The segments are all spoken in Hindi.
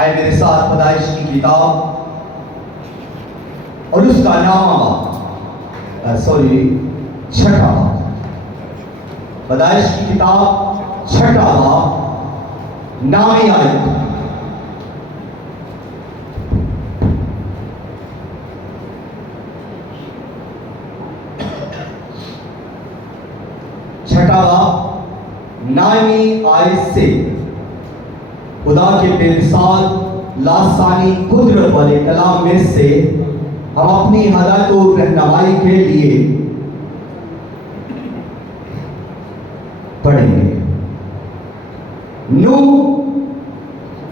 आए मेरे साथ पैदाइश की किताब और उसका नाम छठा बाब। पैदाइश की किताब छठा बाब, नामी आयत। छठा बाब नामी आयत से खुदा के बेमिसाल लासानी कुदरत वाले कलाम में से हम अपनी हदायत और रहनुमाई के लिए पढ़ेंगे। नूह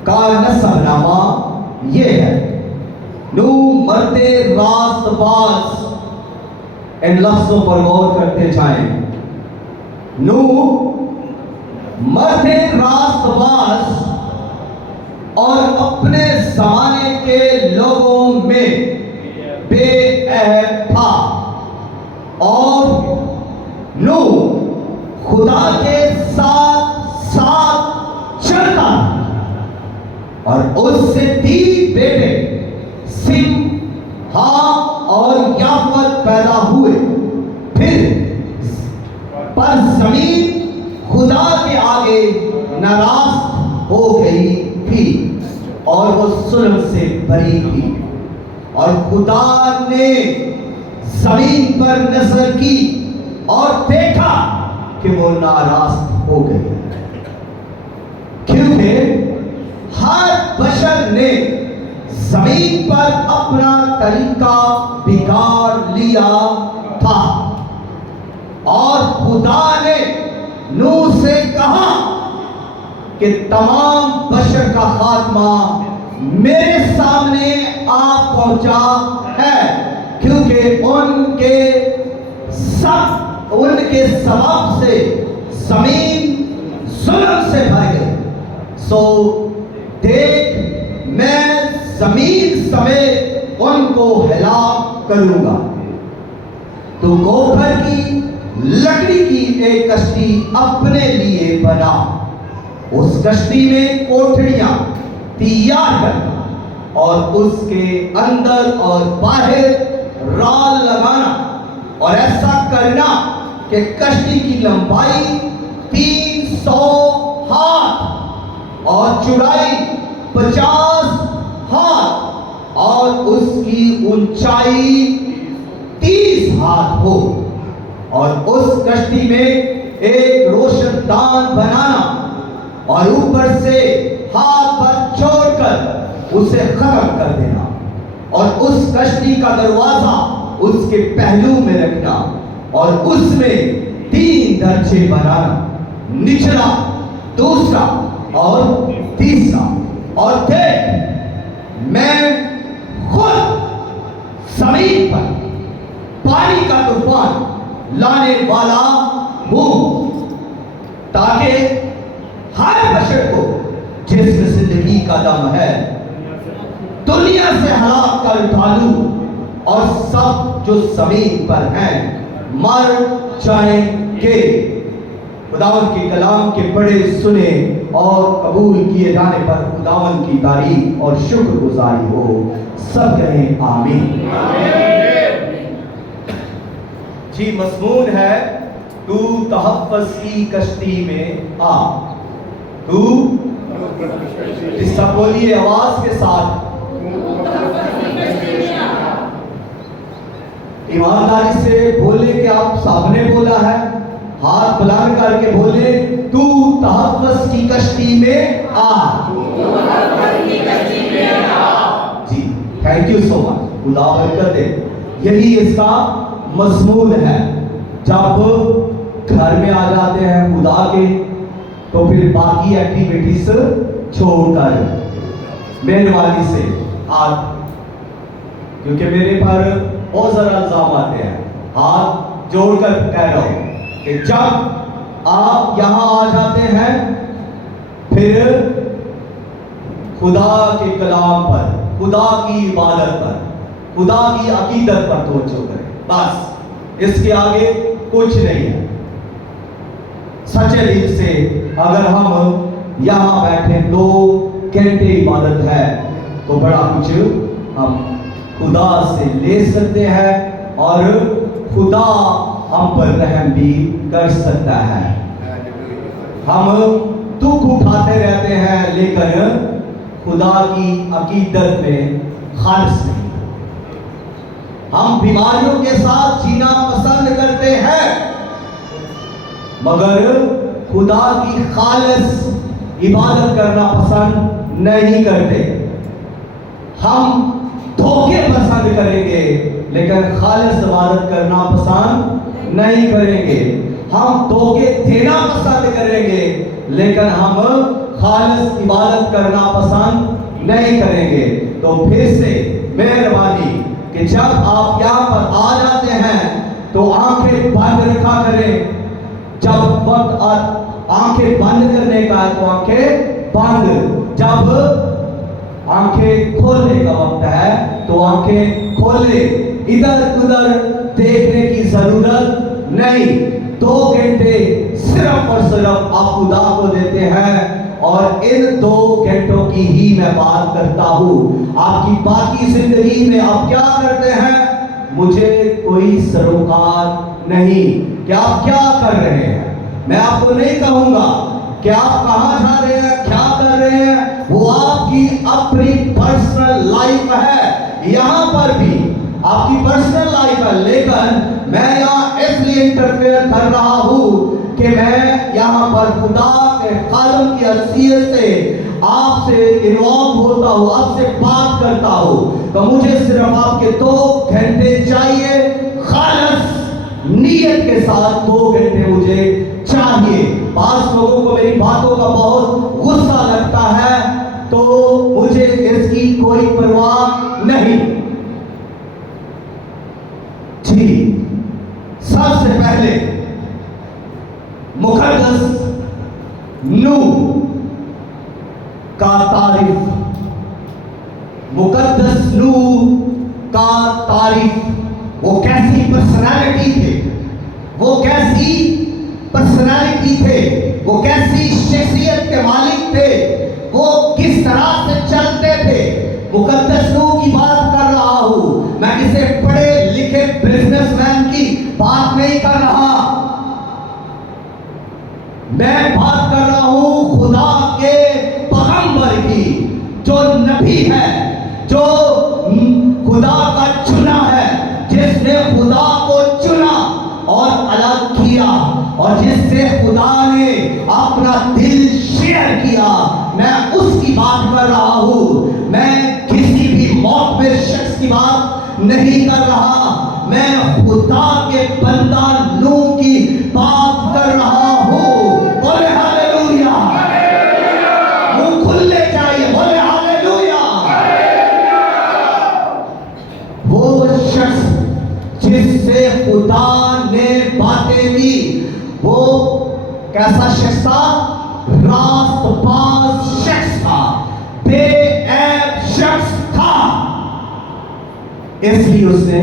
का नसबनामा यह है। नूह मर्दे रास्तबाज। इन लफ्जों पर गौर करते जाएं। नूह मर्दे रास्तबाज और अपने जमाने के लोगों में बेअहद था। और नूह खुदा के साथ साथ चलता और उससे 3 बेटे सिम, हाम और याफत पैदा हुए। फिर पर जमीन खुदा के आगे नाराज हो गई थी और वो जुल्म से भरी थी। और खुदा ने जमीन पर नजर की और देखा कि वो नाराज हो गई, क्योंकि हर बशर ने जमीन पर अपना तरीका बिगाड़ लिया था। और खुदा ने नूह से कहा कि तमाम बशर का खात्मा मेरे सामने आ पहुंचा है, क्योंकि उनके सबब से जमीन जुल्म से भर गई। सो देख, मैं जमीन समेत उनको हिलाक करूंगा। तो गोबर की लकड़ी की एक कश्ती अपने लिए बना, उस कश्ती में कोठड़ियां तैयार करना और उसके अंदर और बाहर राल लगाना, और ऐसा करना कि कश्ती की लंबाई 300 हाथ और चौड़ाई 50 हाथ और उसकी ऊंचाई 30 हाथ हो। और उस कश्ती में एक रोशनदान बनाना और ऊपर से हाथ पर छोड़कर उसे खत्म कर देना, और उस कश्ती का दरवाजा उसके पहलू में रखना और उसमें 3 दर्जे बनाना, निचला, दूसरा और तीसरा। और देख, मैं खुद जमीन पर पानी का तूफान लाने वाला हूं, ताकि हर बशर को जिसमें जिंदगी का दम है दुनिया से हलाक कर डालूं, और सब जो जमीन पर हैं मर जाएंगे। खुदावन के कलाम के पढ़े, सुने और कबूल किए जाने पर खुदावन की तारीफ और शुक्रगुजारी हो। सब कहें आमीन। जी, मज़मून है तू तहफ़्फ़ुज़ की कश्ती में आ। तू इस बोलिए आवाज के साथ, ईमानदारी से बोले कि आप सामने बोला है, हाथ बुलंद करके बोले, तू तहफ़्फ़ुज़ की कश्ती में आ। जी, थैंक यू सो मच, खुदा बरकत दे। यही इसका मज़मून है। जब घर में आ जाते हैं खुदा के, तो फिर बाकी एक्टिविटीज छोड़कर मेहरबानी से हाथ, क्योंकि मेरे पर बहुत सारे इल्जाम आते हैं, हाथ जोड़कर कह रहा हूं कि जब आप यहां आ जाते हैं फिर खुदा के कलाम पर, खुदा की इबादत पर, खुदा की अकीदत पर तवज्जो करें। बस इसके आगे कुछ नहीं है। सच्चे दिल से अगर हम यहां बैठे तो घंटे इबादत है तो बड़ा कुछ हम खुदा से ले सकते हैं और खुदा हम पर रहम भी कर सकता है। हम दुख उठाते रहते हैं लेकिन खुदा की अकीदत में खालिस नहीं। हम बीमारियों के साथ जीना पसंद करते हैं मगर खुदा की खालिस इबादत करना पसंद नहीं करते। हम धोखे पसंद करेंगे लेकिन खालिस इबादत करना पसंद नहीं करेंगे। हम धोखे देना पसंद करेंगे लेकिन हम खालिस इबादत करना पसंद नहीं करेंगे। तो फिर से मेहरबानी कि जब आप यहाँ पर आ जाते हैं तो आंखें बंद रखा करें। जब वक्त आंखें बंद करने का है तो आंखें बंद, जब आंखें खोलने का वक्त है तो आंखें खोले। इधर उधर देखने की जरूरत नहीं। 2 घंटे सिर्फ और सिर्फ आप खुदा को देते हैं और इन 2 घंटों की ही मैं बात करता हूं। आपकी बाकी जिंदगी में आप क्या करते हैं मुझे कोई सरोकार नहीं कि आप क्या कर रहे हैं। मैं आपको नहीं कहूंगा कि आप कहां जा रहे हैं, क्या कर रहे हैं, वो आपकी अपनी पर्सनल लाइफ है। यहां पर भी आपकी पर्सनल लाइफ है लेकिन मैं यहां इसलिए इंटरफेयर कर रहा हूं कि मैं यहां पर खुदा के कालम की हैसियत से आपसे इन्वॉल्व होता हूं, आपसे बात करता हूं। तो मुझे सिर्फ आपके 2 घंटे चाहिए, खालिस नीयत के साथ 2 घंटे मुझे चाहिए। 5 लोगों को मेरी बातों का बहुत गुस्सा लगता है तो मुझे इसकी कोई परवाह नहीं। जी, सबसे पहले मुकद्दस नूह का तारीफ, मुकद्दस नूह का तारीफ। वो कैसी पर्सनालिटी थे, वो कैसी पर्सनालिटी थे, वो कैसी शख्सियत के मालिक थे, वो किस तरह से चलते थे। मुकद्दस नूह की बात कर रहा हूं, मैं किसी पढ़े लिखे बिजनेसमैन की बात नहीं कर रहा। मैं बात कर रहा हूं खुदा के पैगंबर की, जो नबी है, जो खुदा का चुना है, जिसने खुदा को चुना और अलग किया और जिससे खुदा ने अपना दिल शेयर किया। मैं उसकी बात कर रहा हूं। मैं किसी भी मौत में शख्स की बात नहीं कर रहा। मैं खुदा के बंदा नूह की बात कर रहा हूं। बोले हालेलुया, मुंह खुलने चाहिए, बोले हालेलुया। वो शख्स जिससे खुदा ने बातें की, वो कैसा शख्स था? रास्तबाज शख्स था, बेऐब शख्स था। इसलिए उसने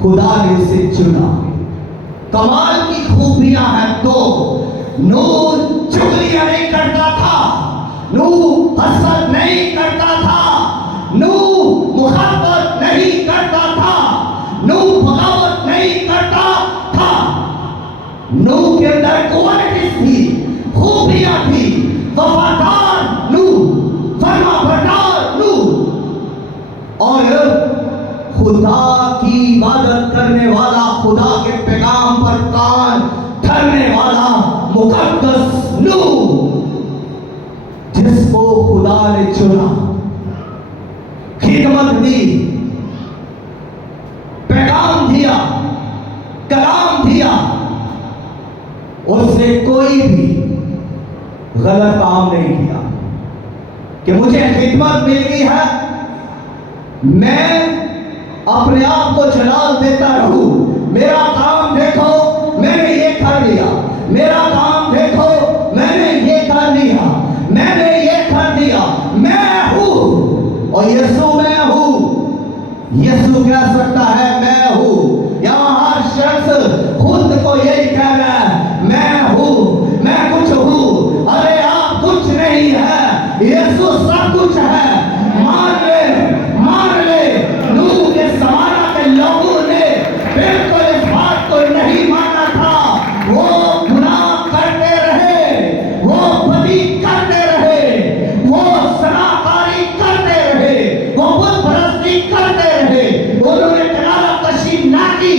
खुदा ने उसे चुना। कमाल की खूबियां हैं। तो नूह चुगलियां नहीं करता था, नूह हसद नहीं करता था, नूह मुहब्बत नहीं करता था, नूह बगावत नहीं करता था। नूह के अंदर क्वालिटीज थी, खूबियां थी। वफादार नूह, फरमाबरदार नूह और खुदा की इबादत करने वाला, खुदा के पैगाम पर कान धरने वाला मुकद्दस नूह, जिसको खुदा ने चुना, खिदमत दी, पैगाम दिया, कलाम दिया। उसने कोई भी गलत काम नहीं किया कि मुझे खिदमत मिल गई है, मैं अपने आप को जलाल देता रहूं। मेरा काम देखो, मैंने ये कर लिया, मेरा काम देखो, मैंने ये कर लिया, मैंने ये कर दिया, मैं हूं और यीशु मैं हूं। यीशु कह सकता है मैं हूं। यहां हर शख्स खुद को यही कह रहा है, मैं हूं, मैं कुछ हूं। अरे आप कुछ नहीं है, यीशु सब कुछ है। मान ले। नूह के ज़माना के लोगों ने बिल्कुल इस बात को नहीं माना था। वो गुनाह करते रहे, वो बदी करते रहे, वो सनाकारी करते रहे, वो बुत परस्ती करते रहे। उन्होंने किनारा कशी ना की,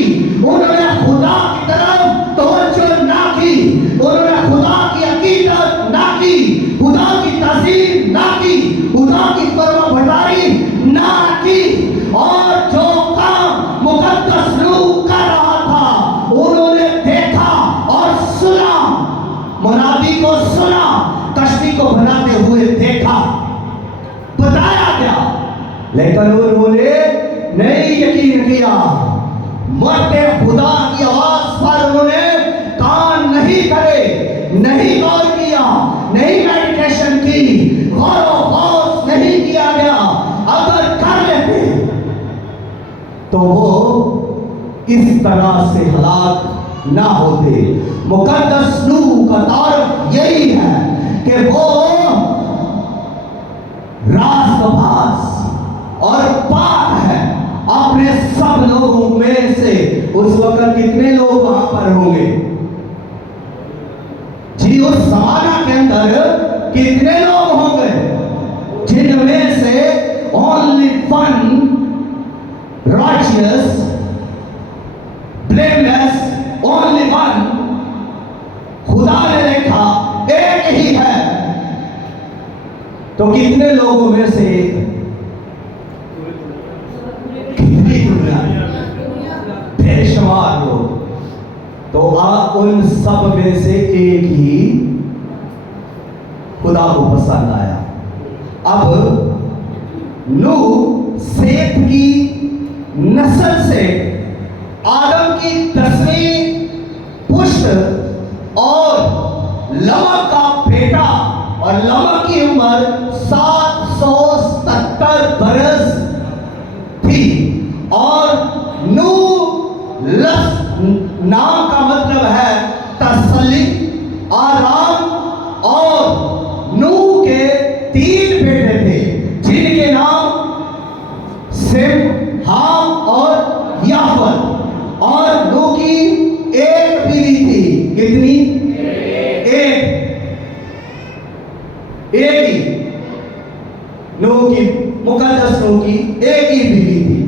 उन्होंने खुदा की तरफ तवज्जो ना की, उन्होंने खुदा की अकीदत ना की, खुदा की तज़ीम ना की, खुदा की फरमाबरदारी ना की। और जो काम मुकद्दस नूह कर रहा था, उन्होंने देखा और सुना, मुनादी को सुना, कश्ती को बनाते हुए देखा, बताया गया, लेकिन उन्होंने नहीं यकीन किया। मरते खुदा की आवाज पर उन्होंने कान नहीं करे, नहीं गौर किया, नहीं मेडिटेशन की, गौर नहीं किया गया। अगर कर लेते तो वो इस तरह से हलाक ना होते। मुकद्दस नूह का तारुफ यही है कि वो रास्तबाज और पाक है। अपने सब लोगों में से उस वक्त कितने लोग वहां पर होंगे जी? उस ज़माना के अंदर कितने लोग होंगे जिनमें से only one righteous, blameless, only one, खुदा ने देखा एक ही है। तो कितने लोगों में से एक? कितनी दुनिया, बेशुमार लोग। तो आप उन सब में से एक ही खुदा को पसंद आया। अब नूह सेत की नस्ल से आदम की 10वीं पुष्ट और लमक का बेटा, और लमक की उम्र 770 बरस थी। और नूह लफ्ज़ नाम का मतलब है तसल्ली, आराम। और नूह के 3 बेटे थे जिनके नाम सिम, हाम और याफत। और नूह की एक बीवी थी। कितनी? एक ही नूह की, मुकद्दस नूह की एक ही बीवी थी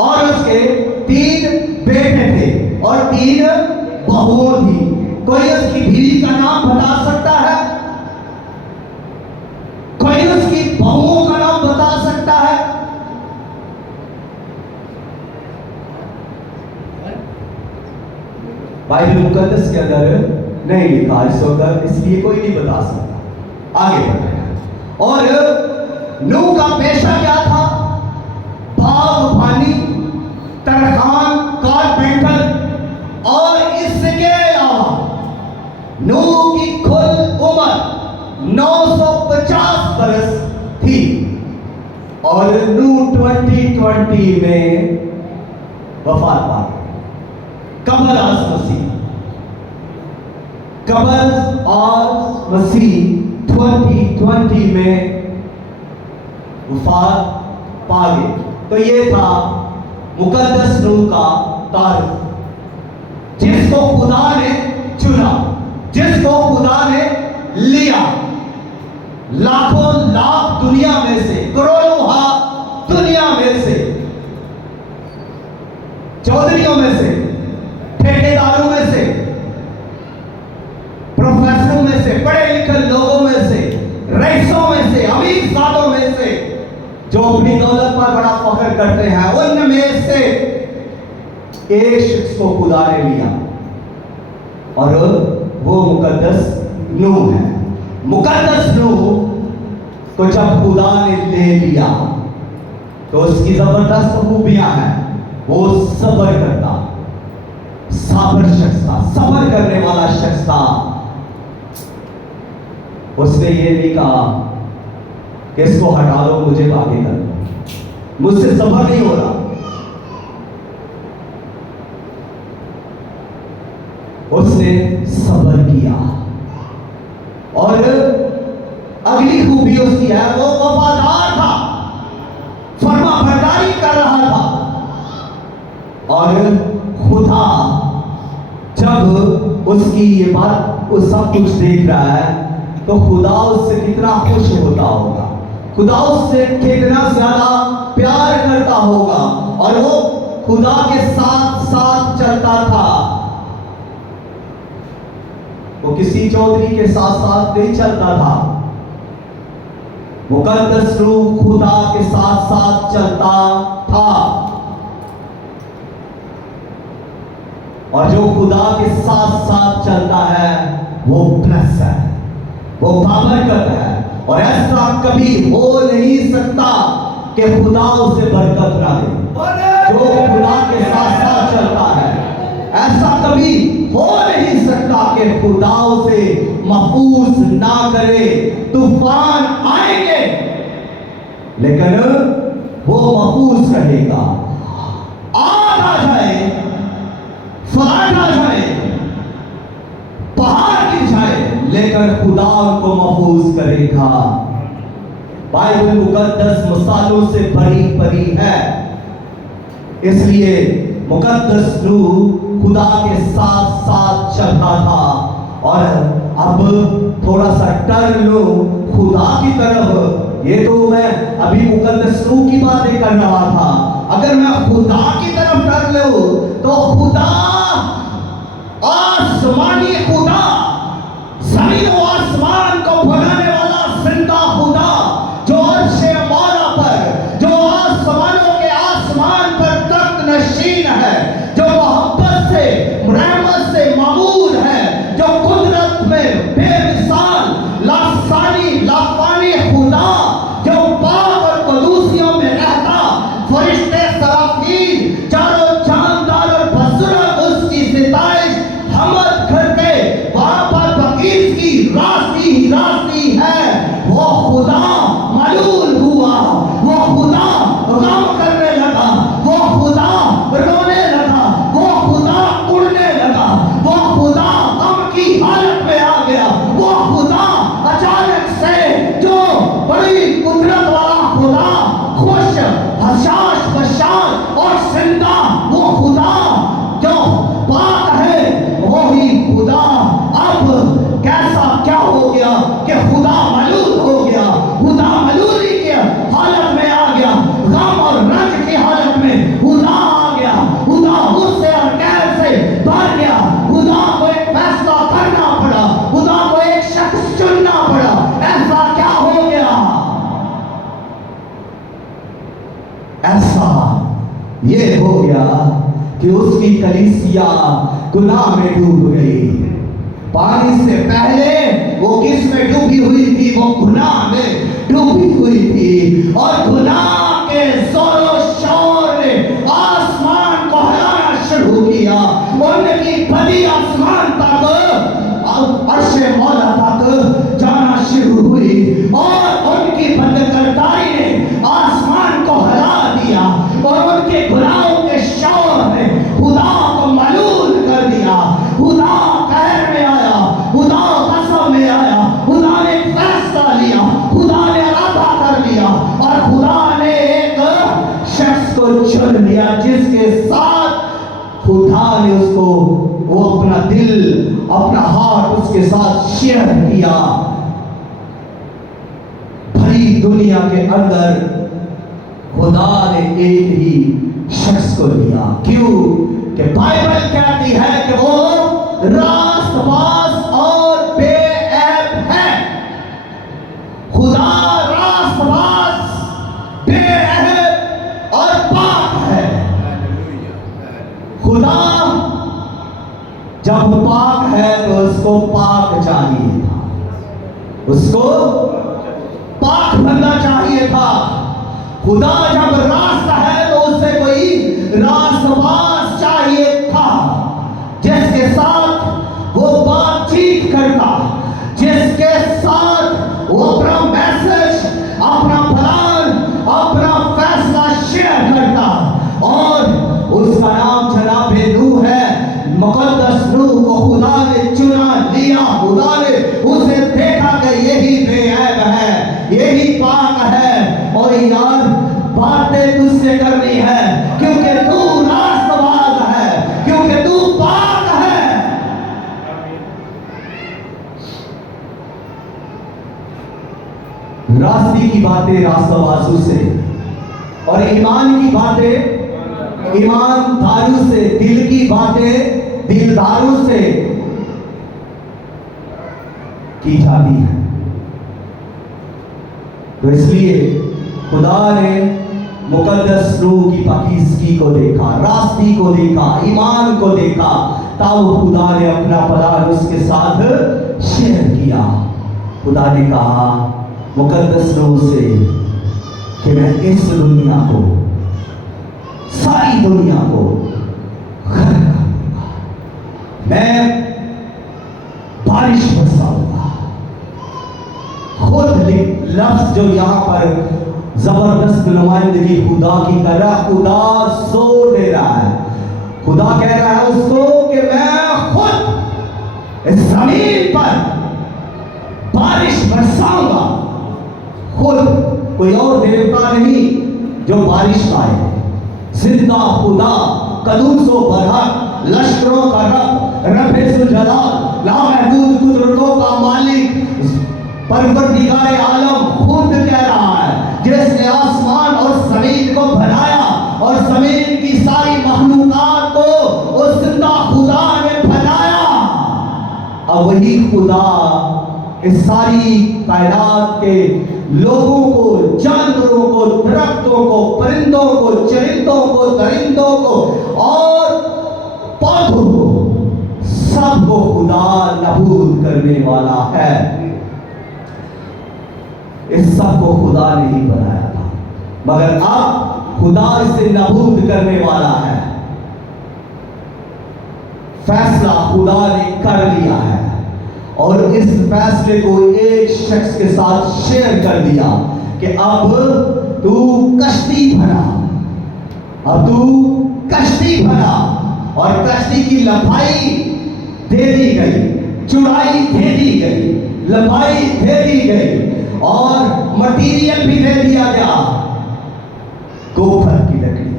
और उसके 3 बेटे थे और 3 बहुओं थी। कोई उसकी बीवी का नाम बता सकता है? कोई उसकी बहुओं का नाम बता सकता है? बाइबल मुकद्दस के अंदर नहीं लिखा इस वक्त, इसलिए कोई नहीं बता सकता। आगे बढ़ते हैं। और नूह का पेशा क्या था? बागबानी, तरखान, कारपेंटर। और इसके अलावा नूह की कुल उम्र 950 बरस थी। और नूह 2020 में वफात पा गए। कब्र आज मसीह, कब्र आज मसीह 2020 में वफात पा गए। तो ये था मुकद्दस नूह का तारुफ, जिसको खुदा ने चुना, जिसको खुदा ने लिया। लाखों लाख दुनिया में से, करोड़ों हाथ दुनिया में से, चौधरियों में से, ठेकेदारों में से, प्रोफेसरों में से, पढ़े लिखे लोगों में से, रईसों में से, अमीर सादों में से, जो अपनी दौलत पर बड़ा फख्र करते हैं, उनमें से एक शख्स को खुदा ने लिया और वो मुकद्दस नूह है। मुकद्दस नूह को जब खुदा ने ले लिया तो उसकी जबरदस्त खूबियां हैं। वो सब्र करता, साबर शख्स था, सब्र करने वाला शख्स था। उसने ये नहीं कहा कि इसको हटा दो, मुझे आगे कर दो, मुझसे सब्र नहीं हो रहा। उसने सब्र किया। और अगली खूबी उसकी है, वो वफादार था, फर्मा बरदारी कर रहा था। और खुदा जब उसकी ये बात, वो सब कुछ देख रहा है, तो खुदा उससे कितना खुश होता होगा, खुदा उससे कितना ज्यादा प्यार करता होगा। और वो खुदा के साथ साथ चलता था, वो किसी चौधरी के साथ साथ नहीं चलता था, मुकद्दस रूह खुदा के साथ साथ चलता था। और जो खुदा के साथ साथ चलता है वो ब्लेस है, वो बाबरकत है। और ऐसा कभी हो नहीं सकता कि खुदा उसे बरकत ना दे। जो खुदा के साथ साथ चलता है, ऐसा कभी हो नहीं सकता कि खुदा उसे महफूज ना करे। तूफान आएंगे लेकिन वो महफूज रहेगा। आग आ जाए, फलाट आ जाए, पहाड़ गिर जाए, लेकिन खुदा उनको महफूज करेगा। बाइबल मुकद्दस मिसालों से भरी पड़ी है, इसलिए मुकद्दस रूह खुदा के साथ साथ चलता था। और अब थोड़ा सा टर्न लो खुदा की तरफ। ये तो मैं अभी मुकद्दस रूह की बातें कर रहा था, अगर मैं खुदा की तरफ टर्न लूं तो खुदा, आसमानी खुदा, जमीन और आसमान को बनाने वाला जिंदा खुदा, जो अर्शे मौला पर, जो आसमानों के आसमान पर तख्त नशीन है, जो मोहब्बत से, रहमत से मामूर है, जो कुदरत में बेमिसाल लासानी लाफानी खुदा, जो पाक और कदूसियों में रहता, फरिश्ते सराफील चारों जानदार और बजुर्ग उसकी सिताइश हमद करते, वहां पर फकीर की राशि ही राशि है। वो खुदा मालूम हुआ, वो खुदा गम करने लगा, वो खुदा रोने लगा, वो खुदा उड़ने लगा, वो खुदा गम की हालत में आ गया, वो खुदा अचानक से, जो बड़ी कुदरत वाला खुदा, खुश हशाश बशाश और जिंदा वो खुदा जो पाक है, वही खुदा अब कैसा क्या हो गया कि खुदा मलूल हो गया, खुदा मलूली की हालत में आ गया, गम और रंज की हालत में खुदा आ गया, खुदा गुस्से और कैद से भर गया, खुदा को एक फैसला करना पड़ा, खुदा को एक शख्स चुनना पड़ा। ऐसा क्या हो गया? ऐसा ये हो गया कि उसकी कलीसिया गुनाह में डूब गई। पानी से पहले वो किस में डूबी हुई थी? वो गुनाह में डूबी हुई थी। और गुनाह के जोरों शोर ने आसमान को हिलाना शुरू किया। उनकी बदी आसमान तक, अर्शे मौला तक जाना शुरू हुई और उनकी बदकरदारी ने आसमान को हिला दिया और उनके गुनाहों के शोर ने खुदा को मालूम कर दिया। खुदा कहर में आया, खुदा कसम में आया, खुदा ने फैसला लिया, खुदा ने इरादा कर लिया और खुदा ने एक शख्स को चुन लिया जिसके साथ खुदा ने उसको, वो अपना दिल, अपना हार्ट उसके साथ शेयर किया। भरी दुनिया के अंदर खुदा ने एक ही शख्स को लिया। क्यों? कि बाइबल कहती है कि वो रास्तबाज और बेऐब है। खुदा रास्तबाज, बेऐब और पाक है। खुदा जब पाक है तो उसको पाक चाहिए था, उसको पाक बनना चाहिए था। खुदा जब रास्ता है तो उससे कोई रास्तबाज चाहिए था, जिसके साथ वो बातचीत करता, जिसके साथ वो अपना मैसेज, अपना प्लान, अपना फैसला शेयर करता। और उसका नाम जनाब नूह है। मुकद्दस नूह को खुदा ने चुना लिया, खुदा ने उसे देखा कि यही बेऐब है, कश्ती की बातें रास्तबाजों से, और ईमान की बातें ईमानदारों से, दिल की बातें दिलदारों से की जाती है। तो इसलिए खुदा ने मुकद्दस रूह की पाकीज़गी को देखा, रास्ती को देखा, ईमान को देखा, तब खुदा ने अपना प्लान उसके साथ शेयर किया। खुदा ने कहा मुकद्दस रूह से कि मैं इस दुनिया को, सारी दुनिया को गर्क कर दूंगा, मैं बारिश बरसाऊंगा। खुद लफ्ज जो यहां पर जबरदस्त नुमाइंदगी खुदा की कर रहा, खुदा जोर दे रहा है, खुदा कह रहा है उसको कि मैं खुद इस जमीन पर बारिश बरसाऊंगा। खुद, कोई और देवता नहीं जो बारिश लाए, जिंदा खुदा, कदूसों बरहक, लश्करों का रब, रब-ए-ज़ुल-जलाल, लामहदूद कुदरतों का मालिक, परवरदिगार आलम खुद कह रहा है, जिसने आसमान और जमीन को बनाया और जमीन की सारी मखलूकात को उस जिंदा खुदा ने बनाया। अब वही खुदा इस सारी कायनात के लोगों को, जानवरों को, दरख्तों को, परिंदों को, चरिंदों को, दरिंदों को और पौधों को, सबको खुदा नबूद करने वाला है। इस सब को खुदा ने ही बनाया था, मगर अब खुदा इसे नबूद करने वाला है। फैसला खुदा ने कर लिया है और इस फैसले को एक शख्स के साथ शेयर कर दिया कि अब तू कश्ती बना, अब तू कश्ती बना। और कश्ती की लंबाई दे दी गई, चौड़ाई दे दी गई, लंबाई दे दी गई और मटीरियल भी दे दिया गया, गोबर की लकड़ी।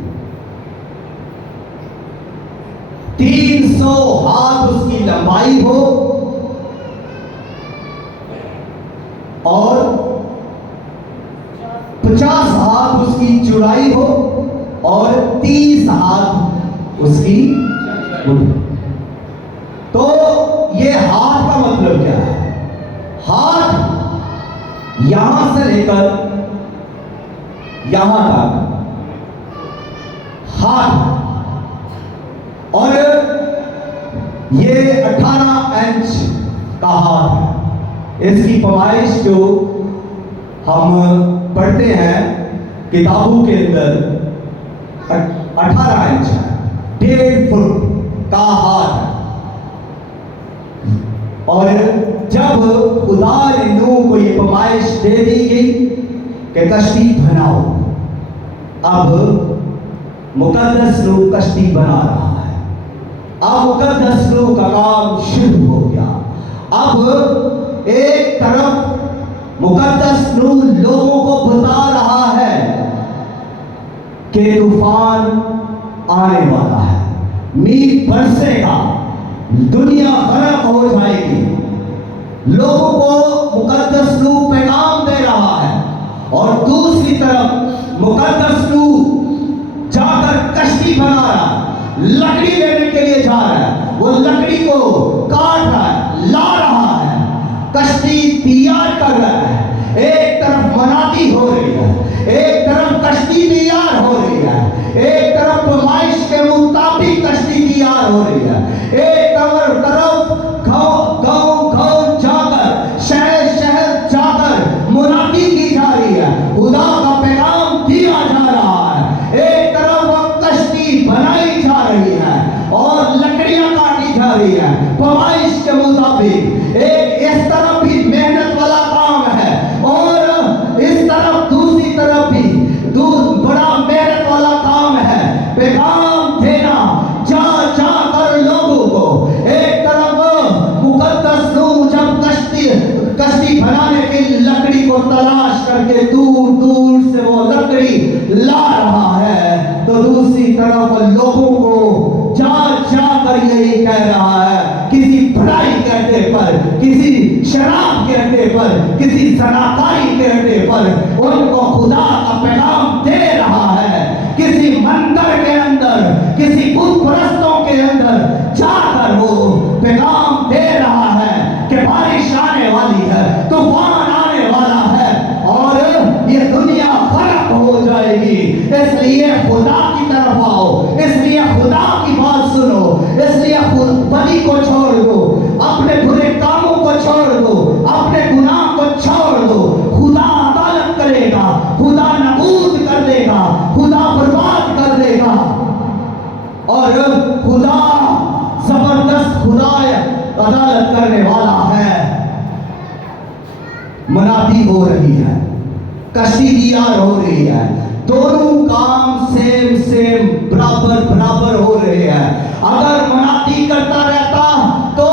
300 हाथ उसकी लंबाई हो और 50 हाथ उसकी चौड़ाई हो और 30 हाथ उसकी मुट्ठी। तो ये हाथ का मतलब क्या है? हाथ यहां से लेकर यहां तक हाथ, और ये 18 इंच का हाथ है। इसकी पैमाइश जो हम पढ़ते हैं किताबों के अंदर 18 इंच है, 1.5 फुट का हाथ है। और जब खुदा ने नूह को ये पैमाइश दे दी गई कि कश्ती बनाओ, अब मुकद्दस नूह कश्ती बना रहा है। अब मुकद्दस नूह का काम शुरू हो गया। अब एक तरफ मुकद्दस नूह लोगों को बता रहा है कि तूफान आने वाला है, मींह बरसेगा, दुनिया गर्क हो जाएगी। लोगों को मुकद्दस नूह पैगाम दे रहा है और दूसरी तरफ मुकद्दस नूह जाकर कश्ती बना रहा है, लकड़ी लेने के लिए जा रहा है, वो लकड़ी को काट रहा है, ला रहा है, कश्ती तैयार कर रहा है। एक तरफ मनाती हो रही है, एक तरफ कश्ती तैयार हो रही है, एक तरफ पैमाइश के मुताबिक कश्ती तैयार हो रही है, एक तरफ गांव जाकर, शहर शहर जाकर मुनादी की जा रही है, खुदा का पैगाम दिया जा रहा है। एक तरफ कश्ती बनाई जा रही है और लकड़ियां काटी जा रही है पैमाइश के मुताबिक। एक इस तरफ भी मेहनत वाला काम है और इस तरफ दूसरी तरफ भी बड़ा मेहनत वाला काम है, पैगाम देना जा जा कर लोगों को। एक तरफ मुकद्दस नूह जब कश्ती बनाने की लकड़ी को तलाश करके दूर दूर से वो लकड़ी ला रहा है, तो दूसरी तरफ लोगों को जा जा कर यही कह रहा है, किसी बुराई के अड्डे पर, किसी शराब के अड्डे पर, किसी जनाकारी के अड्डे पर किसी बुत परस्तों के अंदर जाकर वो पैगाम दे रहा है कि बारिश आने वाली है, तूफान आने वाला है और ये दुनिया खराब हो जाएगी। इसलिए खुदा की तरफ आओ, इसलिए खुदा की बात सुनो, इसलिए बलि को छोड़ दो, अपने बुरे कामों को छोड़ दो, अपने गुनाह को छोड़ दो। खुदा अदालत करेगा, खुदा नबूद कर देगा, खुदा बर्बाद कर देगा और खुदा जबरदस्त खुदा अदालत करने वाला है। मनाती हो रही है, कश्ती तैयार हो रही है, दोनों काम सेम बराबर हो रहे हैं। अगर मनाती करता रहता तो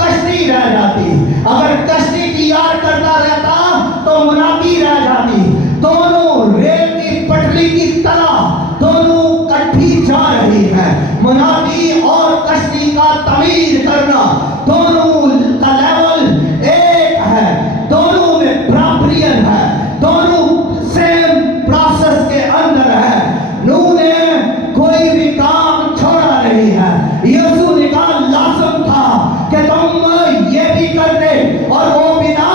कश्ती रह जाती, अगर कश्ती तैयार करता रहता तो मनाती रह जाती। दोनों रेल की पटरी की तरह दोनों कट्ठी जा रही है। मनाती और कश्ती का तमीर करना, दोनों का लेवल एक है, दोनों में बराबरियत है, दोनों सेम प्रोसेस के अंदर है। नूह ने कोई भी काम छोड़ा नहीं है। यीशु ने कहा लाजम था कि तुम ये भी कर दे और वो भी ना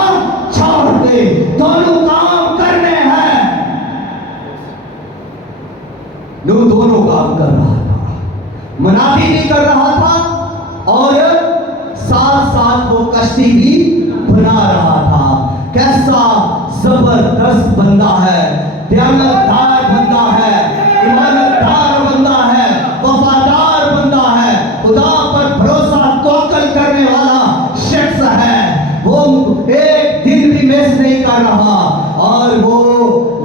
छोड़ दे, दोनों काम करने हैं। नूह दोनों काम कर रहा था, मनाती भी कर रहा था और साथ साथ वो कश्ती भी बना रहा था। कैसा जबरदस्त बंदा है, दयानतदार बंदा है, ईमानदार बंदा है, वफादार बंदा है, खुदा पर भरोसा तवक्कुल करने वाला शख्स है। वो एक दिन भी मिस नहीं कर रहा और वो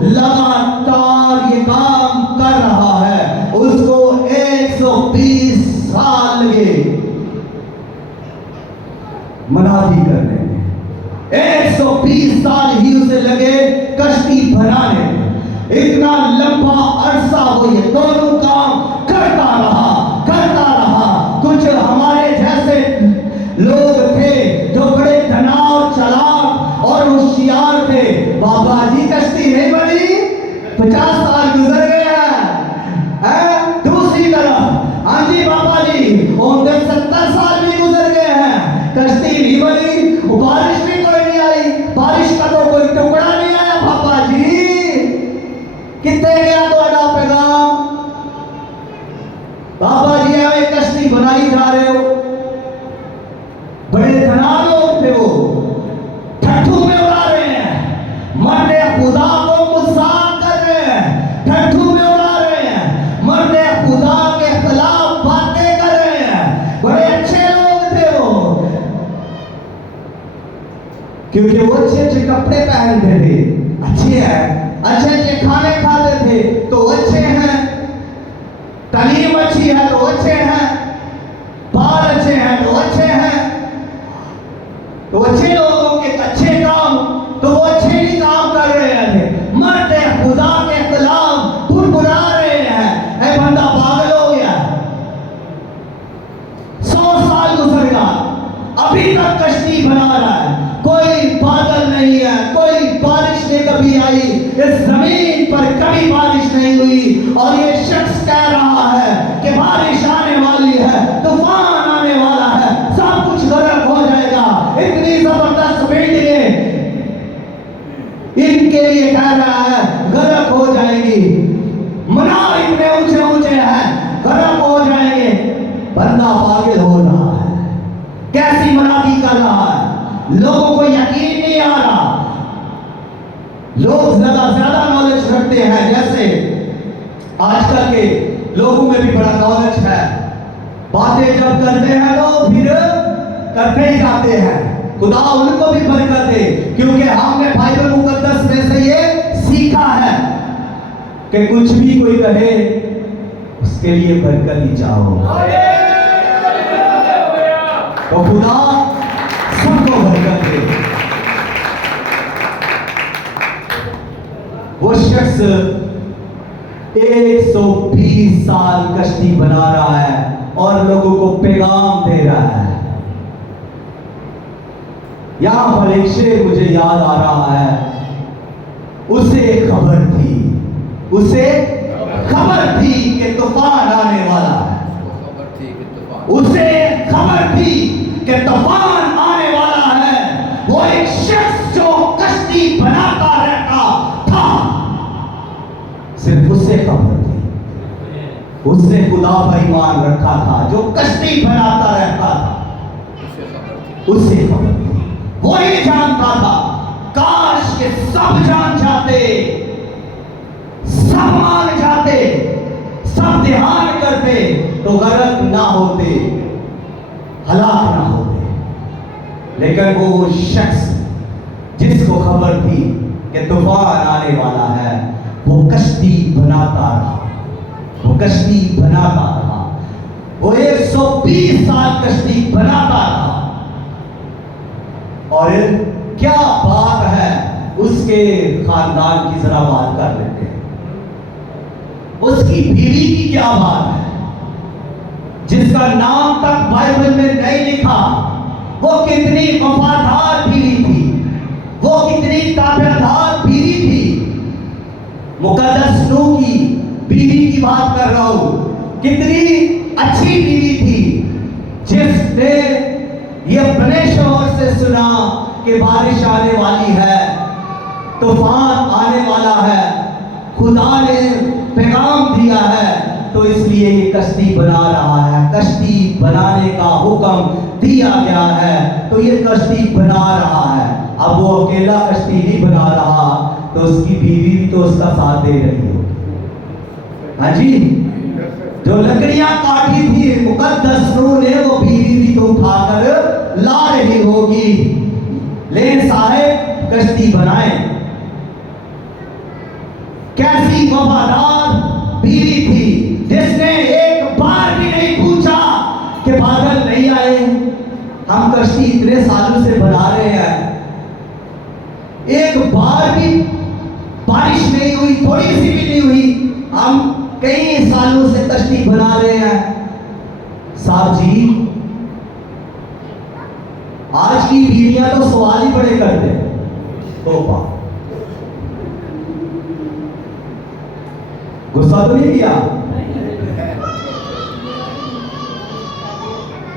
लगातार ये काम कर रहा है। उसको 120 साल लगे मनाती करने में, 120 साल ही उसे लगे कश्ती बनाने में। इतना लंबा अरसा वो ये दोनों काम करता रहा। कुछ हमारे जैसे लोग थे जो बड़े धनाव चालाक और होशियार थे। बाबा जी कश्ती नहीं बनी, 50 साल गुजर गए हैं। दूसरी तरफ हाँ जी बाबा जी उनके 70 साल भी गुजर गए हैं, कश्ती नहीं बनी, बारिश भी कोई नहीं आई, बारिश का तो कोई टुकड़ा नहीं आया। बाबा जी कितने गया तो पैगाम? बाबा जी हमें कश्ती बनाई जा रहे हो। बड़े धनाढ्य लोग थे, वो ठट्ठू में उड़ा रहे हैं, मर्दे खुदा को मजाक कर रहे हैं, ठट्ठू में उड़ा रहे हैं, मर्दे खुदा के खिलाफ बातें कर रहे हैं। बड़े अच्छे लोग थे वो, क्योंकि वो अच्छे कपड़े पहनते थे, अच्छे हैं, अच्छे खाने खाते थे तो अच्छे हैं, तालीम अच्छी है तो अच्छे हैं, बाल अच्छे हैं तो अच्छे हैं, तो अच्छे लोगों के अच्छे काम तो वो अच्छे ही काम कर रहे थे। मर्द खुदा के खिलाफ बुरबुरा रहे हैं। ऐ बंदा पागल हो गया, 100 साल गुजर गया, अभी तक कश्ती बना रहा है। कोई बादल नहीं है, कोई बारिश नहीं कभी आई, इस जमीन पर कभी बारिश नहीं हुई और ये शख्स कह रहा है कि बारिश आने वाली है, तूफान आने वाला है, सब कुछ गर्क हो जाएगा। इतनी जबरदस्त बिल्डिंगें इनके लिए कह रहा है गर्क हो जाएगी, मीनार इतने ऊंचे ऊंचे हैं, गर्क हो जाएंगे। बंदा पागल हो रहा है, कैसी मनाती कर रहा है, लोगों को यकीन नहीं आ रहा। लोग ज्यादा नॉलेज रखते हैं, जैसे आजकल के लोगों में भी बड़ा नॉलेज है, बातें जब करते हैं तो फिर करते ही जाते हैं। खुदा उनको भी बरकत दे, क्योंकि हमने बाइबल मुकद्दस में से ये सीखा है कि कुछ भी कोई कहे उसके लिए बरकत ही चाहो, तो खुदा सबको बरकत दे। वो शख्स 120 साल कश्ती बना रहा है और लोगों को पैगाम दे रहा है। यहां पर एक शेर मुझे याद आ रहा है। उसे खबर थी कि तूफान आने वाला कि तूफान आने वाला है, वो एक शख्स जो कश्ती बनाता रहता था, सिर्फ उससे खबर थी, उसने खुदा पर ईमान रखा था, जो कश्ती बनाता रहता था, उससे खबर थी, वही जानता था। काश के सब जान जाते, सब मान जाते, सब ध्यान करते तो गरक ना होते, हलाक ना होते। लेकिन वो शख्स जिसको खबर थी कि तूफान आने वाला है, वो कश्ती बनाता रहा, वो कश्ती बनाता रहा, वो 120 साल कश्ती बनाता रहा। और क्या बात है उसके खानदान की, जरा बात कर लेते हैं। उसकी बीवी की क्या बात है, जिसका नाम तक बाइबल में नहीं लिखा। वो कितनी वफादार बीवी थी, वो कितनी ताबेदार बीवी थी। मुकद्दस नूह की बीवी की बात कर रहा हूं, कितनी अच्छी बीवी थी, जिसने ये अपने शौहर से सुना कि बारिश आने वाली है, तूफान आने वाला है, खुदा ने पैगाम दिया है, तो इसलिए ये कश्ती बना रहा है, कश्ती बनाने का हुक्म दिया गया है, तो ये कश्ती बना रहा है। अब वो अकेला कश्ती नहीं बना रहा, तो उसकी बीवी भी तो उसका साथ दे रही होगी। हाँ जी, जो लकड़ियां काटी थी मुकद्दस नूह ने, वो बीवी भी तो उठाकर ला रही होगी। ले साहेब कश्ती बनाए। कैसी वफादार बीवी थी, जिसने एक बार भी नहीं पूछा कि बादल नहीं आए, हम कश्ती इतने सालों से बना रहे हैं, एक बार भी बारिश नहीं हुई, थोड़ी सी भी नहीं हुई, हम कई सालों से कश्ती बना रहे हैं। साहब जी, आज की बीवियां तो सवाल ही बड़े करते हैं। तोबा, गुस्सा तो नहीं किया?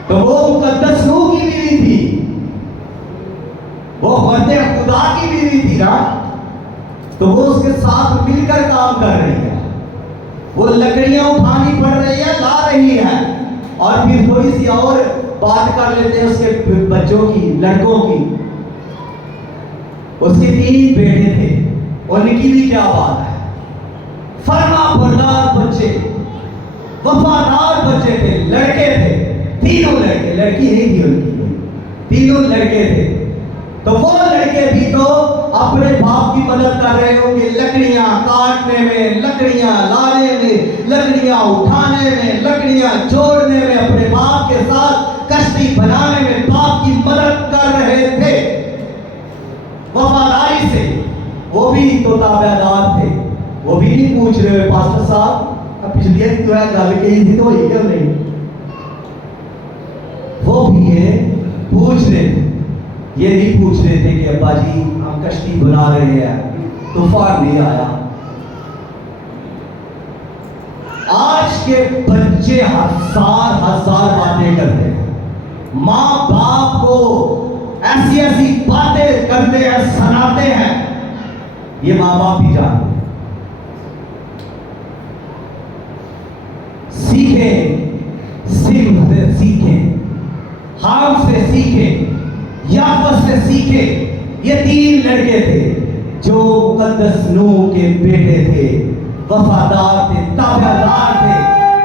तो वो मुकद्दस नूह की बीवी थी, वो मर्दे खुदा की बीवी थी ना, तो वो उसके साथ मिलकर काम कर रही है। वो लकड़ियां उठानी पड़ रही है, ला रही है, और फिर थोड़ी सी और बात कर लेते हैं उसके बच्चों की, लड़कों की। उसके 3 बेटे थे, उनकी भी क्या बात है, फरमा बरदार बच्चे, वफादार बच्चे थे, लड़के थे, तीनों लड़के, लड़की नहीं थी उनकी, तीनों लड़के थे। तो वो लड़के भी तो अपने बाप की मदद कर रहे होंगे, लकड़ियां काटने में, लकड़ियां लाने में, लकड़ियां उठाने में, लकड़ियां जोड़ने में, अपने बाप के साथ कश्ती बनाने में बाप की मदद कर रहे थे वफादारी से। वो भी तो ताबेदार थे, वो भी नहीं पूछ रहे पास्टर साहब अब पिछली तो है गल कही थी तो ही क्यों नहीं, वो भी ये पूछ रहे थे। ये नहीं पूछ रहे थे कि अब्बा जी हम कश्ती बना रहे हैं, तूफान नहीं आया। आज के बच्चे हजार बातें करते हैं, माँ बाप को ऐसी ऐसी बातें करते हैं, सुनाते हैं, ये माँ बाप भी जानते हैं। सीखें, हाम से सीखें, याफत से सीखे। ये 3 लड़के थे जो मुकद्दस नूह के बेटे थे, वफादार थे, ताबेदार थे।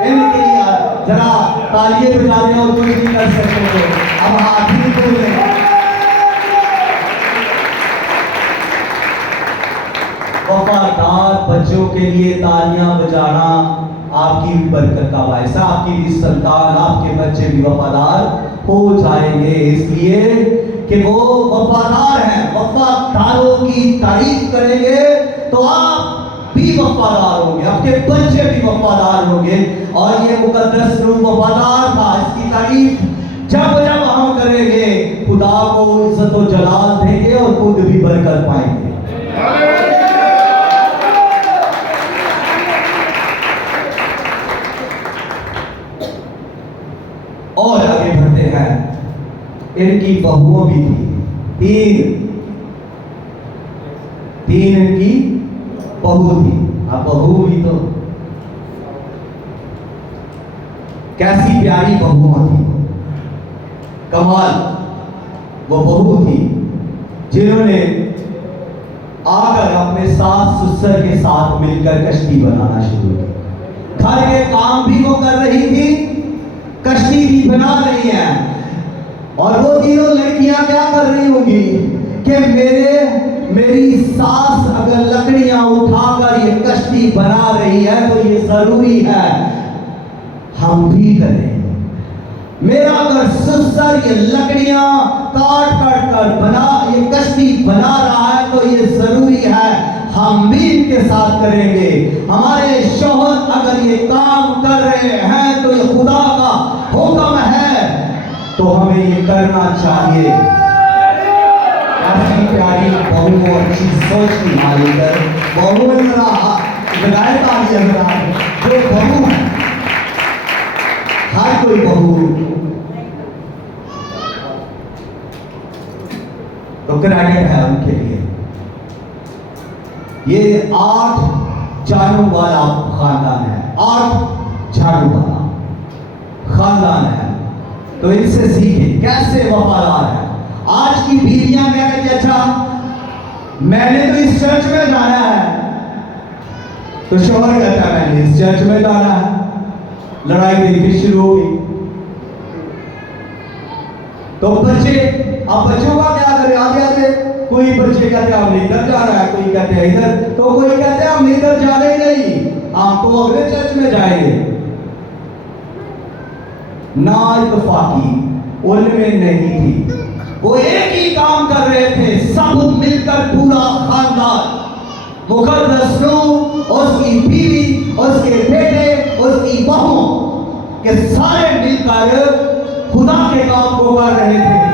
इनके लिए जरा तालियां बजा दें, और कुछ नहीं कर सकते अब हाथ ही बोले। वफादार बच्चों के लिए तालियां बजाना आपकी भी बरकत का बायस है, आपकी भी संतान, आपके बच्चे भी वफादार हो जाएंगे, इसलिए कि वो वफादार हैं। वफादारों की तारीफ करेंगे तो आप भी वफादार होंगे, आपके बच्चे भी वफादार होंगे। और ये मुकद्दस नूह वफादार था, इसकी तारीफ जब जब हम करेंगे खुदा को इज्जत और जलाल देंगे और खुद भी बरकत पाएंगे। और आगे बढ़ते हैं। इनकी बहुओं भी थी, तीन इनकी बहू थी। अब बहू भी तो कैसी प्यारी बहुओं थी, कमाल। वो बहू थी जिन्होंने आकर अपने सास ससुर के साथ मिलकर कश्ती बनाना शुरू की। घर के काम भी वो कर रही थी, कश्ती भी बना रही है। और वो तीनों लड़कियां क्या कर रही होंगी कि मेरी सास अगर लकड़ियां उठाकर ये कश्ती बना रही है तो ये जरूरी है हम भी करें। मेरा अगर ससुर ये लकड़ियां काट काट कर ये कश्ती बना रहा है तो ये जरूरी है हम भी इनके साथ करेंगे। हमारे शौहर अगर ये काम कर रहे हैं तो ये खुदा का हुक्म है तो हमें ये करना चाहिए। ऐसी प्यारी बहू अच्छी सोच की मालिक है। बहू में विलायत आ गई है, जो बहू है, हर कोई बहू तो क्रेडिट है उनके लिए। ये 8 जानों वाला खानदान है, 8 जानों वाला खानदान है। तो इनसे सीखे कैसे वफादार है। आज की बीवियां क्या कहती, अच्छा मैंने तो इस चर्च में जाना है, तो शौहर कहता है मैंने इस चर्च में जाना है। लड़ाई देखी शुरू हो गई। तो बच्चे, अब बच्चों का क्या करें, आगे आगे कोई बच्चे कहते हैं हमने इधर जाना है, कोई कहते हैं इधर, तो कोई कहते हैं हम इधर जाने ही नहीं, आप तो अगले चर्च में जाएंगे। ना इत्तेफाकी उनमें नहीं थी, वो एक ही काम कर रहे थे, सब मिलकर पूरा खानदान, मुकद्दस रूह, उसकी बीवी, उसके बेटे, उसकी बहू के सारे मिलकर खुदा के काम को कर रहे थे।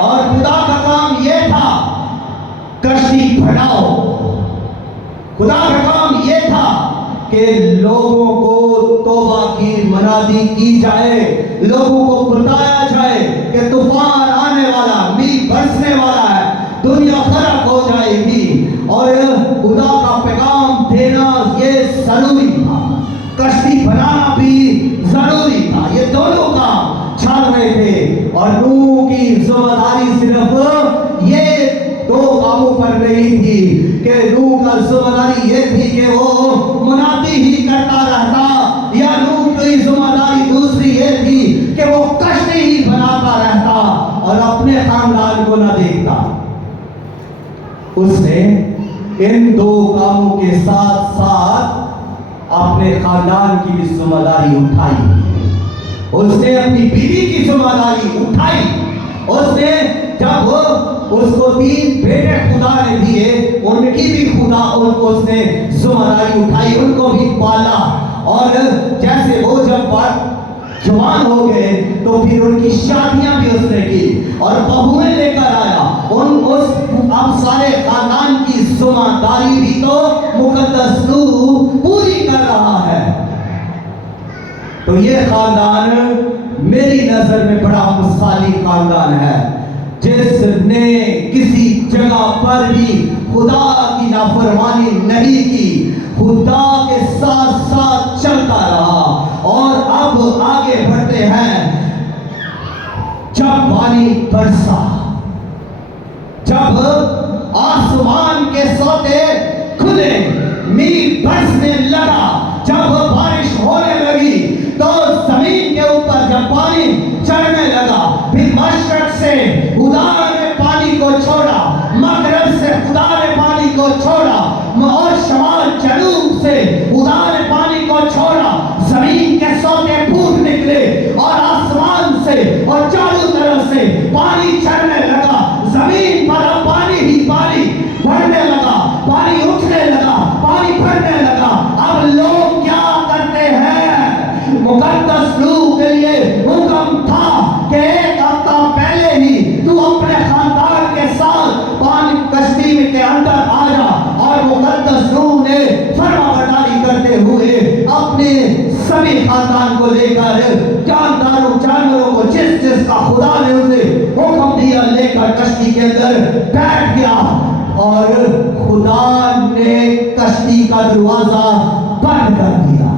और खुदा का काम यह था कश्ती बनाओ। खुदा का काम यह था कि लोगों को तौबा की मनादी की जाए, लोगों को बताया जाए कि तूफान आने वाला, मींह बरसने वाला है, दुनिया खराब हो जाएगी। और खुदा का पैगाम देना ये जरूरी था, कश्ती बनाना भी जरूरी था। ये दोनों काम चल रहे थे। और नूह की जिम्मेदारी सिर्फ ये 2 कामों पर नहीं थी कि नूह का जिम्मेदारी ये थी कि वो मुनादी ही करता रहता, या नूह की जिम्मेदारी दूसरी ये थी कि वो कश्ती ही बनाता रहता और अपने खानदान को न देखता। उसने इन 2 कामों के साथ साथ अपने खानदान की भी जिम्मेदारी उठाई। उसने अपनी बीवी की जिम्मेदारी उठाई। उसने जब उसको 3 बेटे खुदा ने दिए, उनकी भी खुदा उसने जिम्मेदारी उठाई, उनको भी पाला। और जैसे वो जब जवान हो गए तो फिर उनकी शादियां भी उसने की और बहुएं लेकर आया। अब सारे खानदान की जिम्मेदारी भी तो मुकद्दस रूह पूरी कर रहा है। तो ये खानदान मेरी नजर में बड़ा मिसाली खानदान है, जिसने किसी जगह पर भी खुदा की नाफरमानी नहीं की, खुदा के साथ साथ चलता रहा। और अब आगे बढ़ते हैं। जब पानी बरसा, जब आसमान के सोते खुले, मींह बरसने लगा, जब बारिश होने लगी, तो जमीन के ऊपर जब पानी चढ़ने लगा, फिर मशरक से खुदा ने पानी को छोड़ा, मगरब से खुदा ने पानी को छोड़ा, और शमाल जनूब से खुदा ने पानी को छोड़ा। जमीन के सोते फूट निकले और आसमान से और चारों तरफ से पानी चढ़ने लगा। जमीन पर अब पानी ही पानी बढ़ने लगा, पानी उठने लगा, पानी भरने लगा। अब लोग क्या करते हैं? मुकद्दस रूह के लिए हुक्म था कि 1 हफ्ता पहले ही तू अपने खानदान के साथ पानी कश्ती के अंदर आ जा। और मुकद्दस रूह ने फरमाबरदारी करते हुए अपने सभी सभी खानदान को लेकर जानवरों को जिस जिसका खुदा ने उसे हुक्म दिया लेकर कश्ती के अंदर बैठ गया और खुदा ने कश्ती का दरवाजा बंद कर दिया।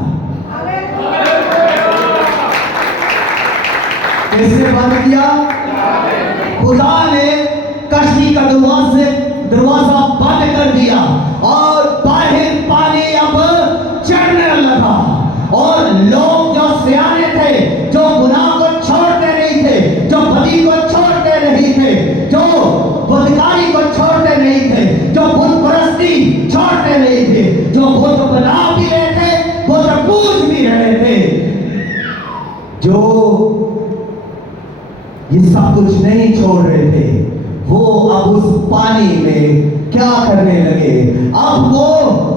किसने बंद किया? खुदा ने कश्ती का दरवाजा बंद कर दिया और बाहर पानी अब चढ़ने लगा और लोग जो सियाने थे, जो गुनाह को छोड़ते नहीं थे, जो बदी को छोड़ते नहीं थे, जो बदकारी को छोड़ते नहीं थे, जो बुत परस्ती छोड़ते नहीं थे, जो बुत बना भी रहे थे, बुत पूज भी रहे थे, जो ये सब कुछ नहीं छोड़ रहे थे, वो अब उस पानी में क्या करने लगे? अब वो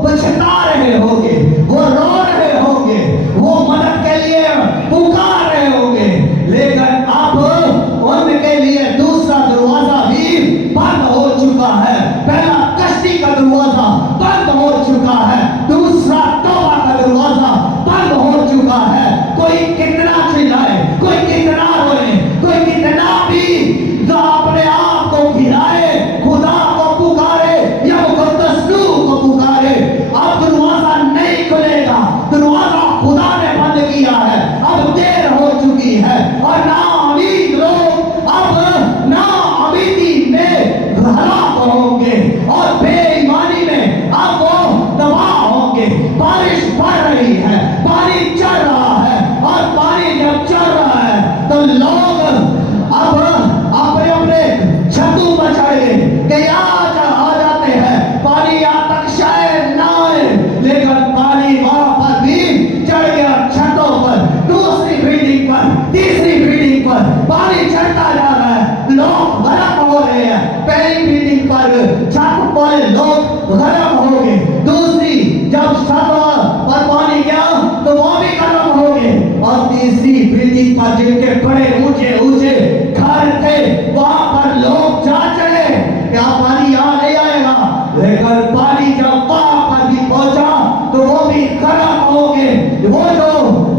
पछता रहे होंगे, वो रो रहे होंगे, वो मदद के लिए पुकार रहे होंगे, लेकिन अब उनके लिए दूसरा दरवाजा भी बंद हो चुका है। पहला कश्ती का दरवाजा बंद हो चुका है, दूसरा तौबा का दरवाजा बंद हो चुका है। कोई कितना चिल्लाए, कोई कितना रोए, कोई कितना भी जो अपने आप को गिराए, खुदा को पुकारे या मुकद्दस रूह को पुकारे, अब दरवाजा नहीं खुलेगा। दरवाजा खुदा ने बंद किया है, अब देर हो चुकी है और नाउमीद लोग अब नाउमीदी में हलाक होंगे और बेईमानी में अब वो तबाह होंगे। बारिश पड़ रही है, पानी चल रहा है और पानी जब चल रहा है तो लोग अब अपने अपने छतों पर चढ़े कि आ जाते हैं, पानी यहाँ तक शायद ना आए, लेकिन पानी वहां पर भी चढ़ गया छतों पर, दूसरी बिल्डिंग पर, तीसरी बिल्डिंग पर पानी चढ़ता जा रहा है, लोग गर्म हो रहे हैं। पहली बिल्डिंग पर छत वाले लोग गर्म हो गए, दूसरी जब छत पर पानी गया तो वो भी गर्म हो गए और तीसरी बिल्डिंग पर जिनके बड़े ऊंचे ऊंचे घर थे वहां पर लोग जा चढ़े, क्या पानी यहाँ नहीं आएगा, लेकिन पानी जब वहां पर भी पहुंचा तो वो भी गर्म हो गए। वो जो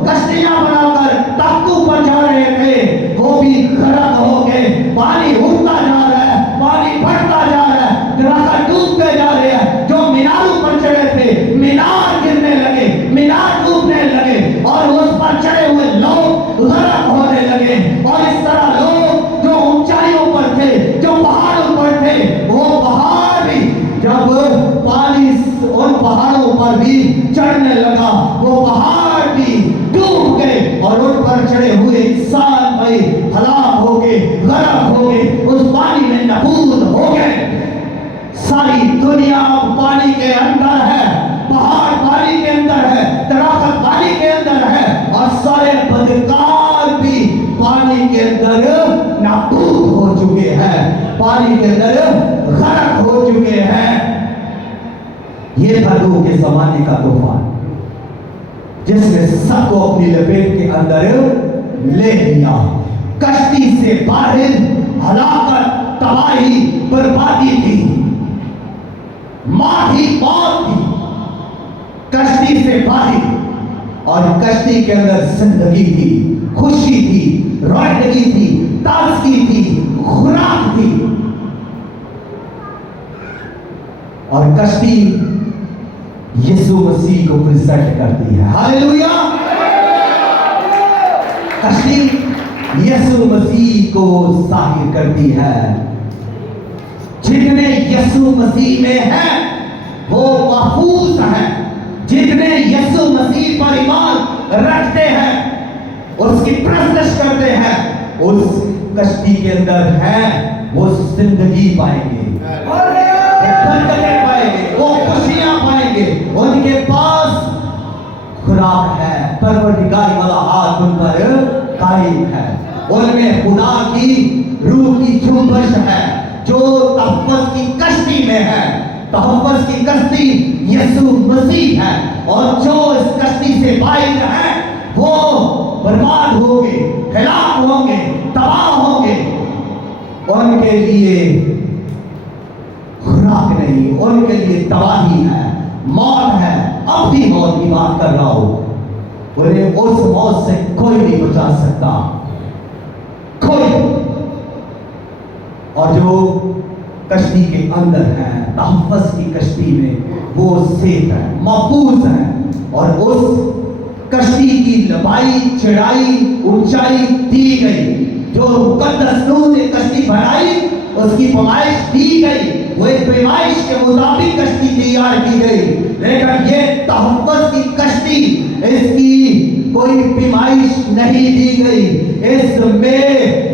कश्तियां बनाकर टापू पर जा रहे थे वो भी गर्म हो गए। पानी उठता जा रहा है, पानी बढ़ता जा रहा है, दरख्त डूबते जा रहे हैं। जो मीनारों पर चढ़े थे मीनार गिरने लगे, मीनार डूबने लगे और उस पर चढ़े हुए लोग गर्म होने लगे। और इस तरह लोग जो ऊंचाइयों पर थे, जो पहाड़ों पर थे, वो पहाड़ भी जब पानी उन पहाड़ों पर भी चढ़ने लगा, वो पहाड़ भी डूब गए और उन पर चढ़े हुए इंसान भाई हलाक हो गए, गर्म हो गए, उस पानी में नबूद हो गए। सारी दुनिया पानी के अंदर है, पहाड़ पानी के अंदर है, दरख्त पानी के अंदर है और सारे बदकार भी पानी के अंदर नाबूद हो चुके हैं, पानी के अंदर गर्क हो चुके हैं। ये था नूह के जमाने का तूफान जिसने सबको अपनी लपेट के अंदर ले लिया। कश्ती से बाहर हलाकत, तबाही, बर्बादी थी, मौत ही मौत थी कश्ती से बाहर। और कश्ती के अंदर जिंदगी थी, खुशी थी, रौनकी थी, ताजगी थी, खुराक थी। और कश्ती यीशु मसीह को प्रेजेंट करती है। हालेलुया। कश्ती यीशु मसीह को जाहिर करती है। जितने यीशु मसीह में हैं वो महफूज हैं, जितने यीशु मसीह पर ईमान रखते हैं, उसकी प्रशंसा करते हैं, उस कश्ती के अंदर है वो जिंदगी पाएंगे, बरकतें पाएंगे, वो खुशियां पाएंगे। उनके पास खुराक है, परवरदिगार वाला हाथ उन पर कायम है, उनमें खुदा की रूह की जुम्बश है जो तहफ़्फ़ुज़ की कश्ती में है। तहफ़्फ़ुज़ की कश्ती यीशु मसीह है और जो इस कश्ती से बाहर है वो बर्बाद होंगे, हलाक होंगे, तबाह होंगे। उनके लिए खुराक नहीं, उनके लिए तबाही है, मौत है। अब भी मौत की बात कर रहा हूं, उन्हें उस मौत से कोई नहीं बचा सकता, कोई। और जो कश्ती के अंदर है, तहफ़्फ़ुज़ की कश्ती में, वो सेफ है, महफूज है। और उस कश्ती की लंबाई, चौड़ाई, ऊंचाई दी गई। जो मुकद्दस नूह ने कश्ती बनाई, उसकी पैमाइश दी गई, वो एक पैमाइश के मुताबिक कश्ती तैयार की गई। लेकिन ये तहफ़्फ़ुज़ की कश्ती, इसकी कोई पैमाइश नहीं दी गई। इसमें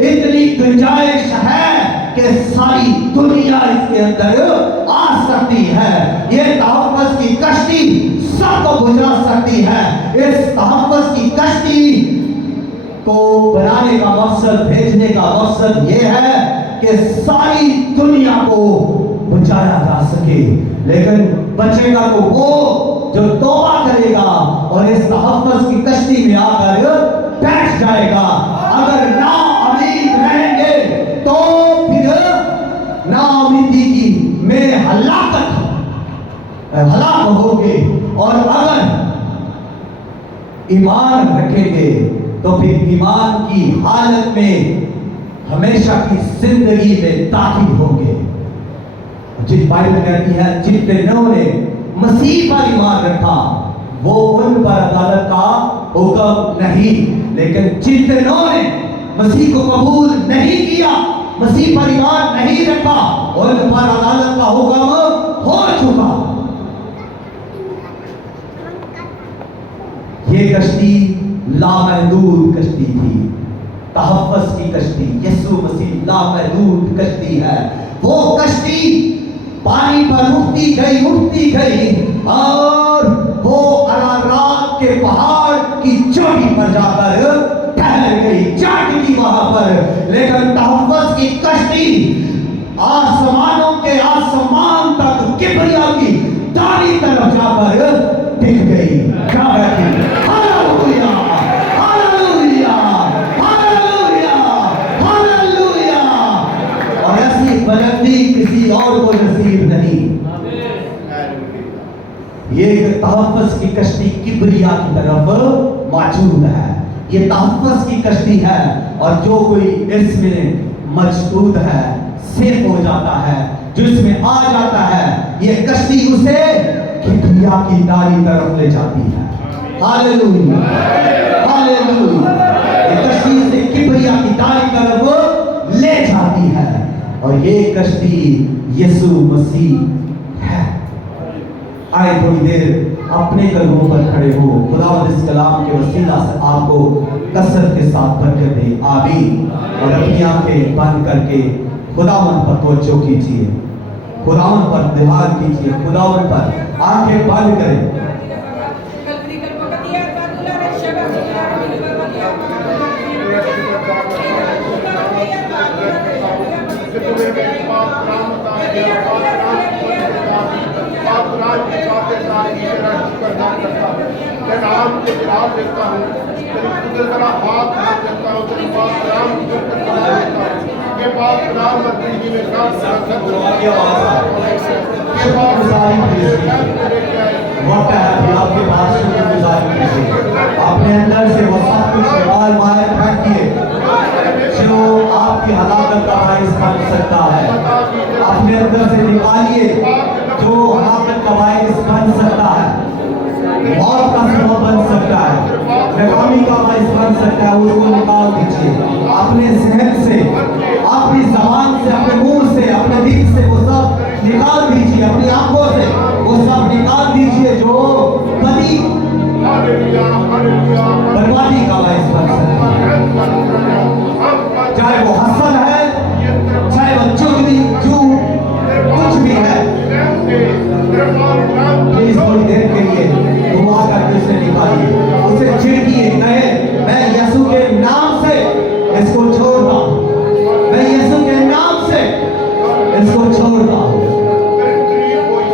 इतनी गुंजाइश है कि सारी दुनिया इसके अंदर आ सकती है। ये तहफ़्फ़ुज़ की कश्ती सबको बुझा सकती है। इस तहफ़्फ़ुज़ की कश्ती को बनाने का मकसद, भेजने का मकसद ये है कि सारी दुनिया को बचाया जा सके। लेकिन बचेगा तो वो जो तौबा करेगा और इस तहफ़्फ़ुज़ की कश्ती में आकर बैठ जाएगा। अगर ना उम्मीद रहेंगे तो फिर ना उम्मीदी की में हलाक होगे, और अगर ईमान रखेंगे तो फिर ईमान की हालत में हमेशा की जिंदगी में दाखिल होंगे। जिस बाइबल कहती है जितने मसीह पर ईमान रखा वो उन पर अदालत का हुक्म नहीं, लेकिन जितनों ने मसीह को कबूल नहीं किया, मसीह पर ईमान नहीं रखा, उन पर अदालत का हुक्म हो चुका। ये कश्ती लामहदूद कश्ती थी, तहफ़्फ़ुज़ की कश्ती। यीशु मसीह लामहदूद कश्ती है। वो कश्ती पानी पर उठती गई और वो अरारात के पहाड़ की चोटी पर जाकर ठहर गई, जाट की वहां पर। लेकिन तहफ़्फ़ुज़ की कश्ती आसमानों के आसमान तक किबरिया की दाढ़ी तरफ जाकर टिक गई, क्या बैठी। Hallelujah, hallelujah, hallelujah, hallelujah. और ऐसी बुलंदी किसी और को नसीब नहीं। ये तहफ़्फ़ुज़ की कश्ती किबरिया की तरफ मौजूद है। ये तहफ़्फ़ुज़ की कश्ती है, और जो कोई इसमें मौजूद है, सेफ हो जाता है, जो इसमें आ जाता है, ये कश्ती उसे किबरिया की दाढ़ी तरफ ले जाती है। Hallelujah, hallelujah. ये कश्ती से किबरिया की दाढ़ी तरफ ले जाती है, और ये कश्ती यीशु मसीह है। आए थोड़ी देर अपने कदमों पर खड़े हो। खुदावंद इस कलाम के वसीला से आपको कसरत के साथ बरकत दे, आमीन। और अपनी आंखें बंद करके खुदावंद पर तवज्जो कीजिए, खुदावंद पर ध्यान कीजिए, खुदावंद पर आंखें बंद करें। आपके पास अपने अंदर से वो सब कुछ निकाल बाहर फेंकिए जो आपकी हलाकत का बायस बन सकता है। अपने अंदर से निकालिए जो हलाकत का बायस बन सकता है, मौत का सबब बन सकता है, नाकामी का बायस बन सकता है। उसको निकाल दीजिए अपने जहन से, अपनी ज़बान से, अपने मुंह से, अपने दिल से, वो सब निकाल दीजिए। अपनी आंखों से वो सब निकाल दीजिए जो बदी बर्बादी का बायस बन सकता है। चाहे वो हसन है, चाहे वो चुगली, झूठ, कुछ भी है। प्लीज थोड़ी देर के लिए दुआ करके उसे निकालिए, उसे छिड़किए, कहे मैं यीशु के नाम से इसको छोड़ता हूं, मैं यीशु के नाम से इसको छोड़ता हूं।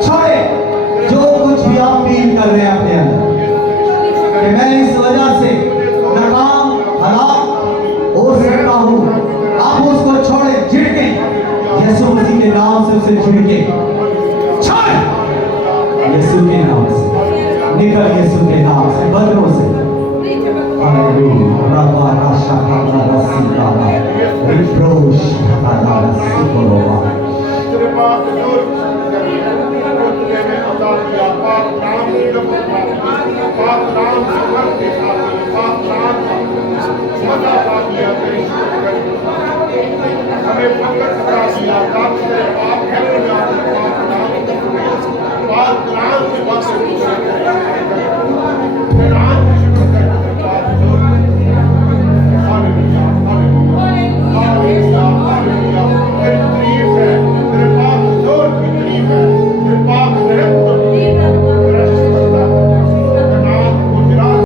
छोड़े जो कुछ भी आप फील कर रहे हैं अपने अंदर कि मैं इस वजह से नाकाम, हलाक हो सकता हूं, आप उसको छोड़े, झिड़के यीशु मसीह के नाम से उसे झिड़के। छोड़ यीशु के नाम से, निकल यीशु के नाम से, बदलों से सुबह के साथ बादशाह का मजा पा दिया हमें वक्त बता दिया